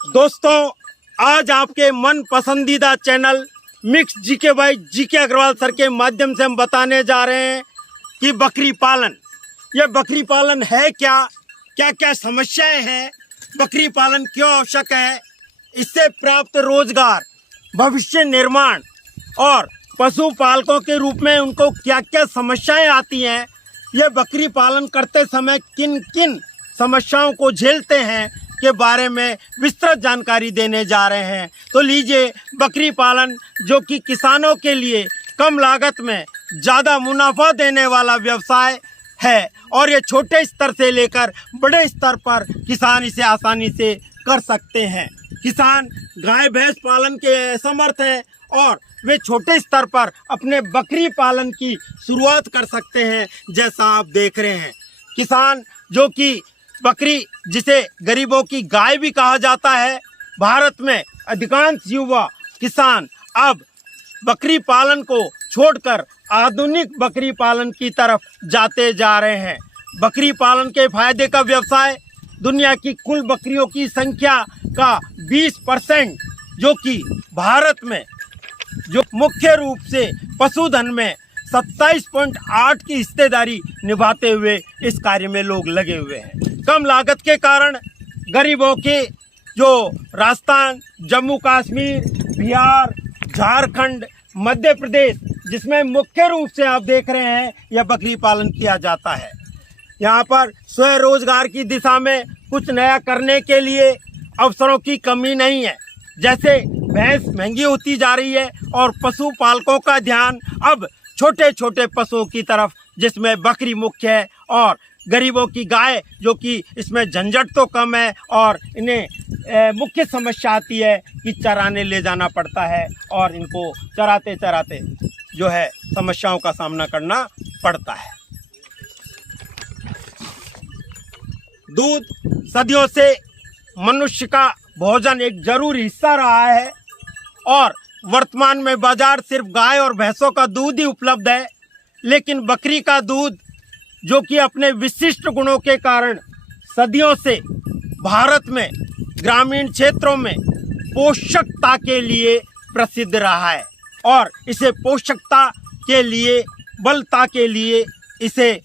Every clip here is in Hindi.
दोस्तों, आज आपके मन पसंदीदा channel mix GK by GK Agrawal sir के माध्यम से हम बताने जा रहे हैं कि बकरी पालन, यह बकरी पालन है क्या, क्या क्या समस्याएं हैं, बकरी पालन क्यों आवश्यक है, इससे प्राप्त रोजगार, भविष्य निर्माण और पशुपालकों के रूप में उनको क्या क्या समस्याएं आती हैं, यह बकरी पालन करते समय किन किन समस्याओं को झेलते हैं के बारे में विस्तृत जानकारी देने जा रहे हैं। तो लीजिए, बकरी पालन जो कि किसानों के लिए कम लागत में ज़्यादा मुनाफा देने वाला व्यवसाय है और ये छोटे स्तर से लेकर बड़े स्तर पर किसान इसे आसानी से कर सकते हैं। किसान गाय भैंस पालन के समर्थ हैं और वे छोटे स्तर पर अपने बकरी पालन की शुरुआत कर सकते हैं। जैसा आप देख रहे हैं, किसान जो कि बकरी, जिसे गरीबों की गाय भी कहा जाता है, भारत में अधिकांश युवा किसान अब बकरी पालन को छोड़कर आधुनिक बकरी पालन की तरफ जाते जा रहे हैं। बकरी पालन के फायदे का व्यवसाय दुनिया की कुल बकरियों की संख्या का 20%, जो कि भारत में जो मुख्य रूप से पशुधन में 27.8 की हिस्सेदारी निभाते हुए इस कार्य में लोग लगे हुए हैं। कम लागत के कारण गरीबों के जो राजस्थान, जम्मू कश्मीर, बिहार, झारखंड, मध्य प्रदेश, जिसमें मुख्य रूप से आप देख रहे हैं यह बकरी पालन किया जाता है। यहाँ पर स्वरोजगार की दिशा में कुछ नया करने के लिए अवसरों की कमी नहीं है। जैसे भैंस महंगी होती जा रही है और पशुपालकों का ध्यान अब छोटे छोटे पशुओं की तरफ, जिसमें बकरी मुख्य है, और गरीबों की गाय जो कि इसमें झंझट तो कम है और इन्हें मुख्य समस्या आती है कि चराने ले जाना पड़ता है और इनको चराते चराते जो है समस्याओं का सामना करना पड़ता है। दूध सदियों से मनुष्य का भोजन एक जरूरी हिस्सा रहा है और वर्तमान में बाजार सिर्फ गाय और भैंसों का दूध ही उपलब्ध है, लेकिन बकरी का दूध जो कि अपने विशिष्ट गुणों के कारण सदियों से भारत में ग्रामीण क्षेत्रों में पोषकता के लिए प्रसिद्ध रहा है और इसे पोषकता के लिए, बलता के लिए इसे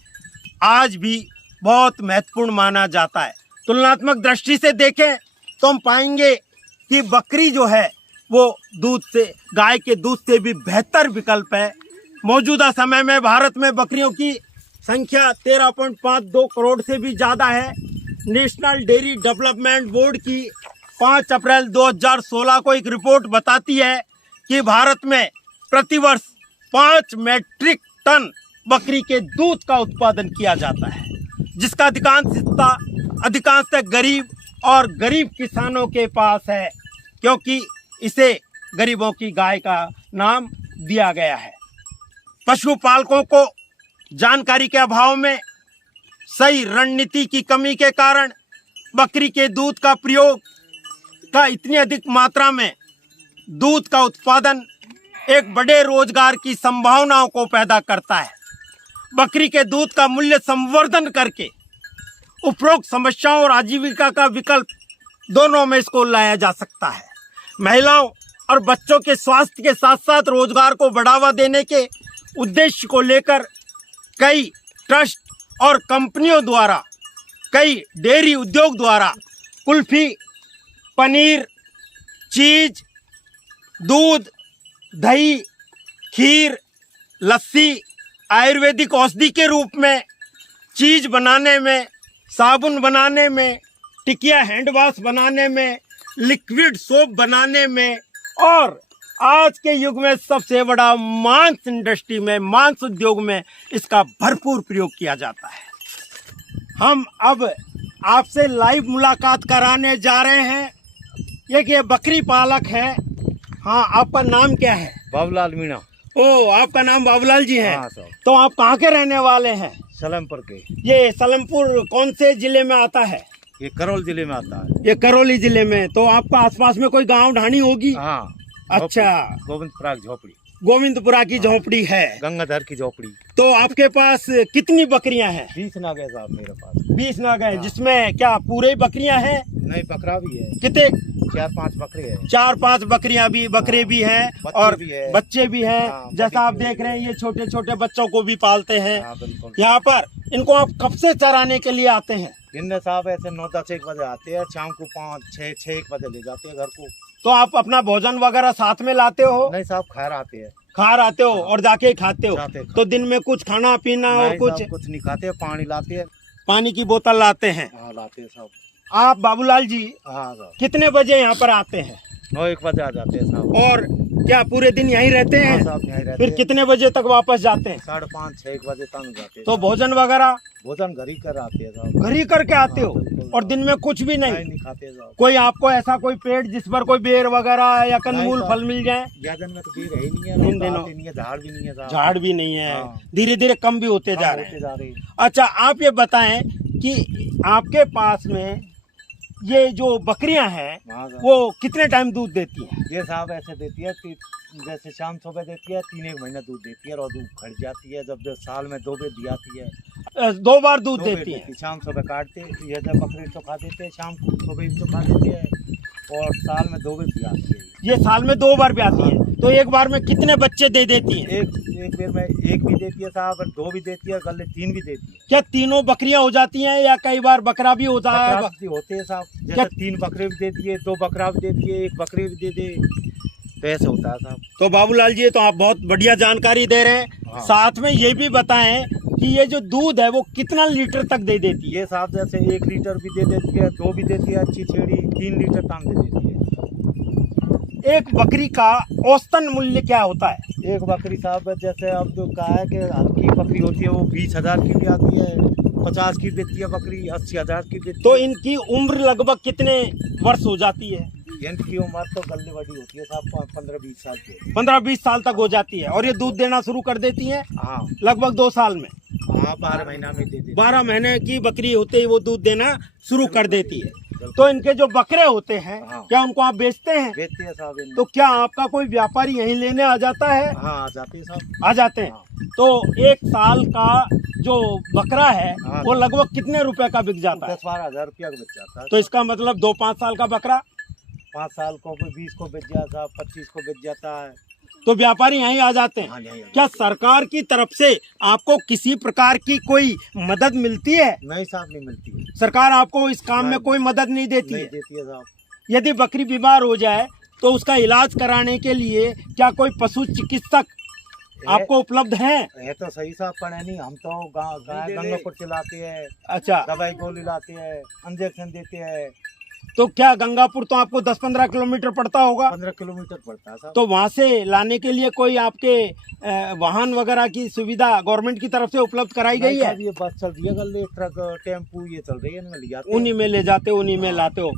आज भी बहुत महत्वपूर्ण माना जाता है। तुलनात्मक दृष्टि से देखें तो हम पाएंगे कि बकरी जो है वो दूध से, गाय के दूध से भी बेहतर विकल्प है। मौजूदा समय में भारत में बकरियों की संख्या 13.52 करोड़ से भी ज़्यादा है। नेशनल डेयरी डेवलपमेंट बोर्ड की 5 अप्रैल 2016 को एक रिपोर्ट बताती है कि भारत में प्रतिवर्ष 5 मीट्रिक टन बकरी के दूध का उत्पादन किया जाता है, जिसका अधिकांशतः गरीब किसानों के पास है, क्योंकि इसे गरीबों की गाय का नाम दिया गया है। पशुपालकों को जानकारी के अभाव में, सही रणनीति की कमी के कारण बकरी के दूध का प्रयोग का इतनी अधिक मात्रा में दूध का उत्पादन एक बड़े रोजगार की संभावनाओं को पैदा करता है। बकरी के दूध का मूल्य संवर्धन करके उपरोक्त समस्याओं और आजीविका का विकल्प दोनों में इसको लाया जा सकता है। महिलाओं और बच्चों के स्वास्थ्य के साथ साथ रोजगार को बढ़ावा देने के उद्देश्य को लेकर कई ट्रस्ट और कंपनियों द्वारा, कई डेयरी उद्योग द्वारा कुल्फी, पनीर, चीज, दूध, दही, खीर, लस्सी, आयुर्वेदिक औषधि के रूप में, चीज बनाने में, साबुन बनाने में, टिकिया हैंड वॉश बनाने में, लिक्विड सोप बनाने में और आज के युग में सबसे बड़ा मांस इंडस्ट्री में, मांस उद्योग में इसका भरपूर प्रयोग किया जाता है। हम अब आपसे लाइव मुलाकात कराने जा रहे हैं। ये बकरी पालक है। हाँ, आपका नाम क्या है? बाबूलाल मीणा। ओ, आपका नाम बाबूलाल जी है। हाँ सर। तो आप कहाँ के रहने वाले हैं? सलेमपुर के। ये सलेमपुर कौन से जिले में आता है? ये करौल जिले में आता है। ये करौली जिले में। तो आपका आसपास में कोई गांव ढाणी होगी? हाँ। अच्छा, गोविंदपुरा की झोपड़ी। गोविंदपुरा की झोपड़ी है। गंगाधर की झोपड़ी। तो आपके पास कितनी बकरियां हैं? 20 नाग है साहब मेरे पास। 20 नाग है, जिसमें क्या पूरे बकरियां हैं? नहीं, बकरा भी है। कितने? 4-5 बकरे हैं। 4-5 बकरियां भी, बकरे भी हैं बच्चे और भी है। बच्चे भी हैं। हाँ, जैसा आप बड़ी देख रहे हैं ये छोटे छोटे बच्चों को भी पालते हैं। हाँ बिल्कुल। यहाँ पर इनको आप कब से चराने के लिए आते हैं? दिन में साहब ऐसे 9-10-1 बजे आते हैं, शाम को 5-6-1 बजे ले जाते हैं घर को। तो आप अपना भोजन वगैरह साथ में लाते हो? नहीं साहब, खैर आते हैं। खा आते हो और जाके ही खाते हो? जाते हैं। तो दिन में कुछ खाना पीना और नहीं कुछ साहब, कुछ नहीं खाते, पानी लाते हैं। पानी की बोतल लाते हैं? हाँ लाते हैं साहब। आप बाबूलाल जी हाँ साहब, कितने बजे यहाँ पर आते हैं 9-1 बजे आ जाते हैं साहब। और क्या पूरे दिन यहीं रहते हाँ हैं? साहब, यहीं रहते फिर हैं। कितने बजे तक वापस जाते हैं? 5:30-6 बजे तक जाते हैं। तो भोजन वगैरह भोजन घर ही कर आते हैं साहब। घर ही करके आते हो? हाँ, बिल्कुल। और दिन में कुछ भी नहीं? नहीं खाते साहब। कोई आपको ऐसा कोई पेड़ जिस पर कोई बेर वगैरह या कंदमूल नहीं, फल मिल जाए? ज्यादा में तो भी रही नहीं है, इन दिनों नहीं है, झाड़ भी नहीं है साहब। झाड़ भी नहीं है, हाँ। धीरे धीरे कम भी होते जा रहे होते हैं। जा रहे हैं। अच्छा, आप ये बताएं कि आपके पास में ये जो बकरियां हैं हाँ साहब। वो कितने टाइम दूध देती हैं? ये साहब ऐसे देती है कि जैसे शाम सुबह देती है, 3-1 महीना दूध देती है और दूध खड़ जाती है। जब साल में 2 बार दियाती है। 2 बार दूध 2 बार देती है? शाम सुबह काटते ये जब बकरे तो खा देते हैं, शाम को सुबह भी तो खा देते हैं और साल में 2 बार दियाती है। ये साल में 2 बार भी आती है, तो एक बार में कितने बच्चे दे देती हैं? एक बार में 1 भी देती है साहब, और 2 भी देती है, गले 3 भी देती है। क्या तीनों बकरियां हो जाती हैं या कई बार बकरा भी होता है? बकरा भी होते हैं साहब, क्या- जैसे 3 बकरे भी दे दिए, 2 बकरा भी दे दिए, 1 बकरे भी दे दे, तो ऐसा होता है साहब। तो बाबूलाल जी, तो आप बहुत बढ़िया जानकारी दे रहे हैं। हाँ। साथ में ये भी बताएं कि ये जो दूध है वो कितना लीटर तक दे देती है? ये साहब जैसे 1 लीटर भी दे देती है, 2 भी देती है, अच्छी छेड़ी 3 लीटर तक दे देती है। एक बकरी का औसतन मूल्य क्या होता है? एक बकरी साहब जैसे अब तो कहा है कि हल्की बकरी होती है वो 20,000 की भी आती है, 50 की देती है बकरी, 80,000 की देती तो है। इनकी उम्र लगभग कितने वर्ष हो जाती है? इनकी उम्र तो गले बड़ी होती है साहब, 15-20 साल की। 15-20 साल तक हो जाती है और ये दूध देना शुरू कर देती है हाँ लगभग 2 साल में। हाँ, 12 महीना में दे देती 12 महीने की बकरी होते ही वो दूध देना शुरू कर देती है। तो इनके जो बकरे होते हैं, हाँ। क्या उनको आप बेचते हैं? बेचते हैं साहब इनको। तो क्या आपका कोई व्यापारी यहीं लेने आ जाता है? हाँ आ जाते हैं साहब। आ जाते हैं। हाँ। तो 1 साल का जो बकरा है हाँ। वो लगभग कितने रुपए का बिक जाता है? 10-12 हजार रुपया का बेच जाता है। तो इसका मतलब 2-5 साल का बकरा 5 साल को 20 को बेच जाता है, 25 को बेच जाता है। तो व्यापारी यहीं आ जाते हैं। हाँ, यहीं आ क्या सरकार की तरफ से आपको किसी प्रकार की कोई मदद मिलती है? नहीं साहब, नहीं मिलती है। सरकार आपको इस काम में नहीं। कोई मदद नहीं देती नहीं है? देती है साहब। यदि बकरी बीमार हो जाए तो उसका इलाज कराने के लिए क्या कोई पशु चिकित्सक आपको उपलब्ध हैं? है तो सही साहब, पर है नहीं, हम तो गाय गंगापुर चलाते हैं, अच्छा, दवाई गोली लाते हैं, इंजेक्शन देते हैं। तो क्या गंगापुर तो आपको 10-15 किलोमीटर पड़ता होगा? 15 किलोमीटर पड़ता है साहब। तो वहाँ से लाने के लिए कोई आपके वाहन वगैरह की सुविधा गवर्नमेंट की तरफ से उपलब्ध कराई गई है? साहब, ये बस चल रही है, गले ट्रक टेम्पू ये चल रही है, इनमें ले जाते हैं। उन्हीं में ले जाते हो, उन्हीं में लाते हो।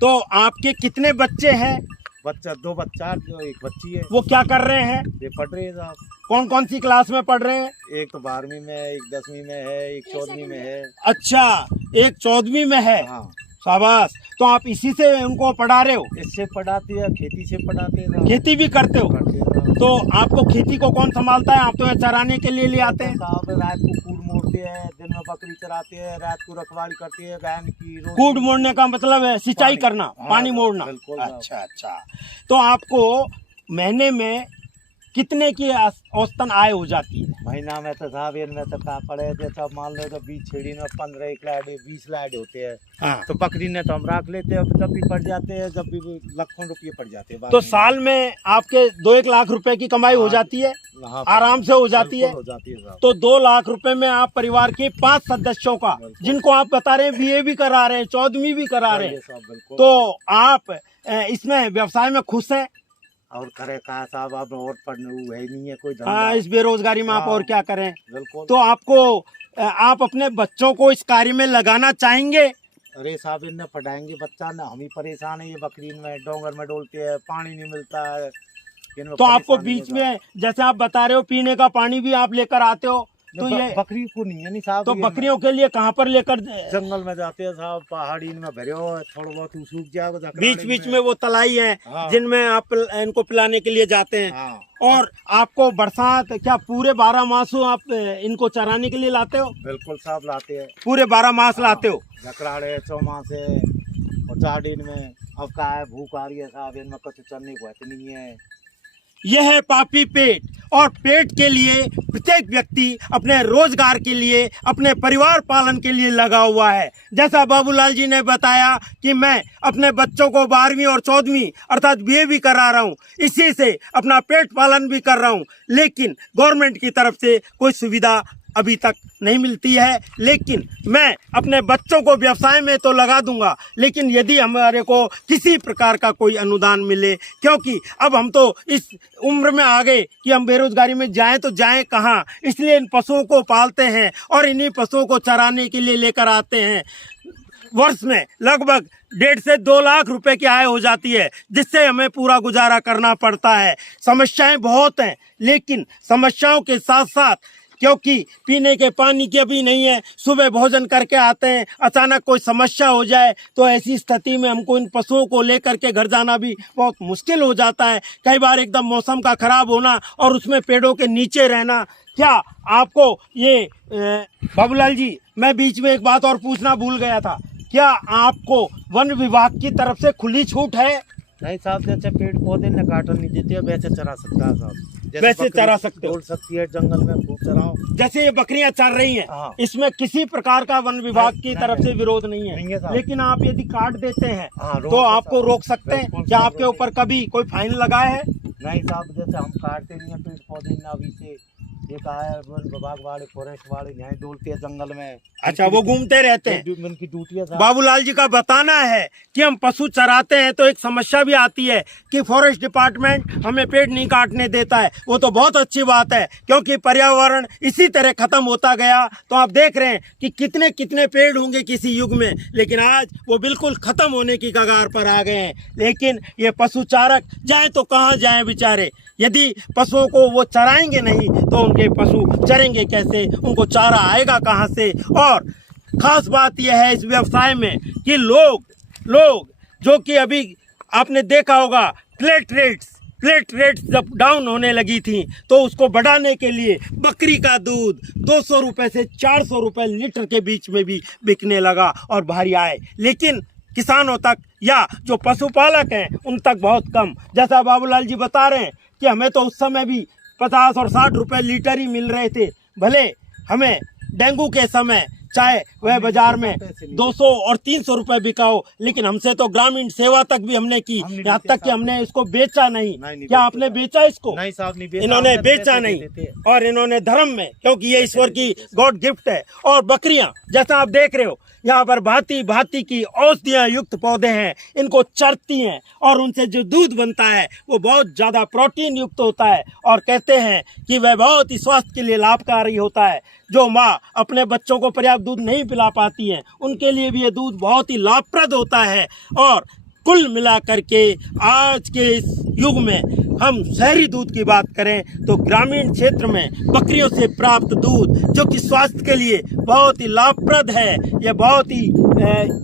तो आपके कितने बच्चे हैं? बच्चा 2 बच्चा, जो 1 बच्ची है। वो क्या कर रहे हैं? ये पढ़ रहे हैं साहब। कौन कौन सी क्लास में पढ़ रहे हैं? एक तो 12वीं में है, एक 10वीं में है, एक 14वीं में है। अच्छा, एक 14वीं में है। हाँ, शाबाश। तो आप इसी से उनको पढ़ा रहे हो? इससे पढ़ाते हैं, खेती से पढ़ाते हैं साहब। खेती भी करते हो? करते हैं साहब। तो आपको खेती को कौन संभालता है? आप तो यहाँ चराने के लिए ले आते हैं। साहब रात को कूड़ मोड़ते हैं, दिन में बकरी चराते हैं, रात को रखवाली करते हैं, गाय की रोटी। कूड़ मोड़ने का मतलब है सिंचाई पानी। करना, हाँ, पानी मोड़ना। बिल्कुल। अच्छा अच्छा। तो आपको महीने में कितने की औसतन आय हो जाती है? महीना में तो साहब इनमें तो क्या पड़े, जैसा मान लो तो 20 छेड़ी में 15 एक लाड 20 लाड होते हैं। हाँ। तो बकरी ने तो हम रख लेते हैं, जब भी पड़ जाते हैं, जब भी लाखों रुपये पड़ जाते हैं। तो साल में आपके 2-1 लाख रुपए की कमाई हो जाती है? हाँ, आराम से हो जाती है। हो जाती है साहब। तो 2 लाख रुपए में आप परिवार के 5 सदस्यों का, जिनको आप बता रहे हैं बीए भी करा रहे हैं, 14वीं भी करा रहे हैं, साहब बिल्कुल। तो आप इसमें व्यवसाय में खुश हैं? और करे कहा साहब, अब और पढ़ने वो है ही नहीं है कोई धंधा। हाँ, इस बेरोजगारी में आप हाँ। और क्या करें? बिल्कुल। तो आपको आप अपने बच्चों को इस कार्य में लगाना चाहेंगे? अरे साहब, इन्हें पढ़ाएंगे बच्चा ना, हम ही परेशान है। ये बकरी में डोंगर में डोलते हैं, पानी नहीं मिलता है इनमें। तो आपको परेशानी बीच है में जैसे आप बता रहे हो पीने का पानी भी आप लेकर आते हो, तो साहब। ये बकरी को नहीं है नहीं साहब। तो ये बकरियों के लिए कहाँ पर लेकर जंगल में जाते हैं साहब, पहाड़ी में भरे हो, थोड़ा बहुत सूख जाएगा। बीच बीच में वो तलाई है हाँ। जिनमें आप इनको पिलाने के लिए जाते हैं? हाँ। और आपको बरसात क्या पूरे 12 मास आप इनको चराने के लिए लाते हो? बिल्कुल साहब, लाते हैं। पूरे 12 मास लाते हो? झकराड़े चौमासे और चार दिन में अब का है भूख आ रही है साहब, इनमें कुछ चलने को है नहीं है। यह है पापी पेट, और पेट के लिए प्रत्येक व्यक्ति अपने रोजगार के लिए, अपने परिवार पालन के लिए लगा हुआ है। जैसा बाबूलाल जी ने बताया कि मैं अपने बच्चों को 12वीं और 14वीं अर्थात बीए भी करा रहा हूँ, इसी से अपना पेट पालन भी कर रहा हूँ, लेकिन गवर्नमेंट की तरफ से कोई सुविधा अभी तक नहीं मिलती है। लेकिन मैं अपने बच्चों को व्यवसाय में तो लगा दूंगा, लेकिन यदि हमारे को किसी प्रकार का कोई अनुदान मिले, क्योंकि अब हम तो इस उम्र में आ गए कि हम बेरोजगारी में जाएं तो जाएं कहाँ, इसलिए इन पशुओं को पालते हैं और इन्हीं पशुओं को चराने के लिए लेकर आते हैं। वर्ष में लगभग 1.5 से 2 लाख रुपए की आय हो जाती है, जिससे हमें पूरा गुजारा करना पड़ता है। समस्याएं बहुत हैं, लेकिन समस्याओं के साथ साथ, क्योंकि पीने के पानी की अभी नहीं है, सुबह भोजन करके आते हैं, अचानक कोई समस्या हो जाए तो ऐसी स्थिति में हमको इन पशुओं को लेकर के घर जाना भी बहुत मुश्किल हो जाता है। कई बार एकदम मौसम का खराब होना और उसमें पेड़ों के नीचे रहना। क्या आपको ये बाबूलाल जी, मैं बीच में एक बात और पूछना भूल गया था, क्या आपको वन विभाग की तरफ से खुली छूट है? नहीं साहब, जैसे पेड़ पौधे न काटन नहीं देते, वैसे चरा सकता है साहब। वैसे चरा सकते हो? बोल सकती है, जंगल में खूब चराओ। जैसे ये बकरियां चर रही हैं, हाँ। इसमें किसी प्रकार का वन विभाग की नहीं, तरफ से विरोध नहीं नहीं है है, साहब। लेकिन आप यदि काट देते हैं हाँ, तो आपको रोक सकते हैं। बिल्कुल क्या साहब, आपके ऊपर कभी कोई फाइन लगा है? नहीं साहब, जैसे हम काटते नहीं है पेड़ पौधे ना, अभी से ये कहा है वन विभाग वाले, फॉरेस्ट वाले यहाँ डोलते हैं जंगल में। अच्छा, वो घूमते रहते हैं। उनकी ड्यूटी है साहब। बाबूलाल जी का बताना है कि हम पशु चराते हैं तो एक समस्या भी आती है कि फॉरेस्ट डिपार्टमेंट हमें पेड़ नहीं काटने देता है। वो तो बहुत अच्छी बात है, क्योंकि पर्यावरण इसी तरह खत्म होता गया तो आप देख रहे हैं कि कितने कितने पेड़ होंगे किसी युग में, लेकिन आज वो बिल्कुल खत्म होने की कगार पर आ गए हैं। लेकिन ये पशु चारक जाए तो कहाँ जाएं बेचारे? यदि पशुओं को वो चराएंगे नहीं तो उनके पशु चरेंगे कैसे, उनको चारा आएगा कहाँ से? और खास बात यह है इस व्यवसाय में कि लोग जो कि अभी आपने देखा होगा प्लेटलेट्स जब डाउन होने लगी थी तो उसको बढ़ाने के लिए बकरी का दूध 200 रुपये से 400 रुपये लीटर के बीच में भी बिकने लगा और भारी आए, लेकिन किसानों तक या जो पशुपालक हैं उन तक बहुत कम। जैसा बाबूलाल जी बता रहे हैं कि हमें तो उस समय भी 50 और 60 रुपये लीटर ही मिल रहे थे, भले हमें डेंगू के समय चाहे वह बाजार में 200 और 300 रुपये बिका हो, लेकिन हमसे तो ग्रामीण सेवा तक भी हमने की, यहाँ तक कि हमने इसको बेचा नहीं। क्या आपने बेचा इसको? नहीं साहब, नहीं बेचा। इन्होंने बेचा नहीं, और इन्होंने धर्म में, क्योंकि ये ईश्वर की गॉड गिफ्ट है। और बकरियां जैसा आप देख रहे हो, यहाँ पर भांति भांति की औषधियां युक्त पौधे हैं, इनको चरती हैं और उनसे जो दूध बनता है वो बहुत ज़्यादा प्रोटीन युक्त होता है, और कहते हैं कि वह बहुत ही स्वास्थ्य के लिए लाभकारी होता है। जो माँ अपने बच्चों को पर्याप्त दूध नहीं पिला पाती हैं, उनके लिए भी ये दूध बहुत ही लाभप्रद होता है। और कुल मिलाकर के आज के इस युग में हम शहरी दूध की बात करें तो ग्रामीण क्षेत्र में बकरियों से प्राप्त दूध, जो कि स्वास्थ्य के लिए बहुत ही लाभप्रद है, यह बहुत ही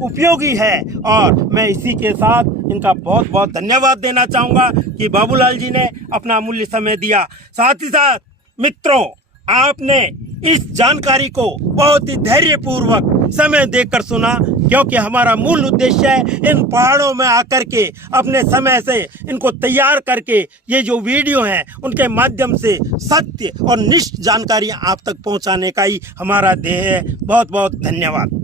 उपयोगी है। और मैं इसी के साथ इनका बहुत बहुत धन्यवाद देना चाहूँगा कि बाबूलाल जी ने अपना अमूल्य समय दिया। साथ ही साथ मित्रों, आपने इस जानकारी को बहुत ही धैर्यपूर्वक समय देकर सुना, क्योंकि हमारा मूल उद्देश्य है इन पहाड़ों में आकर के अपने समय से इनको तैयार करके ये जो वीडियो हैं उनके माध्यम से सत्य और निष्ठ जानकारियाँ आप तक पहुंचाने का ही हमारा ध्येय है। बहुत बहुत धन्यवाद।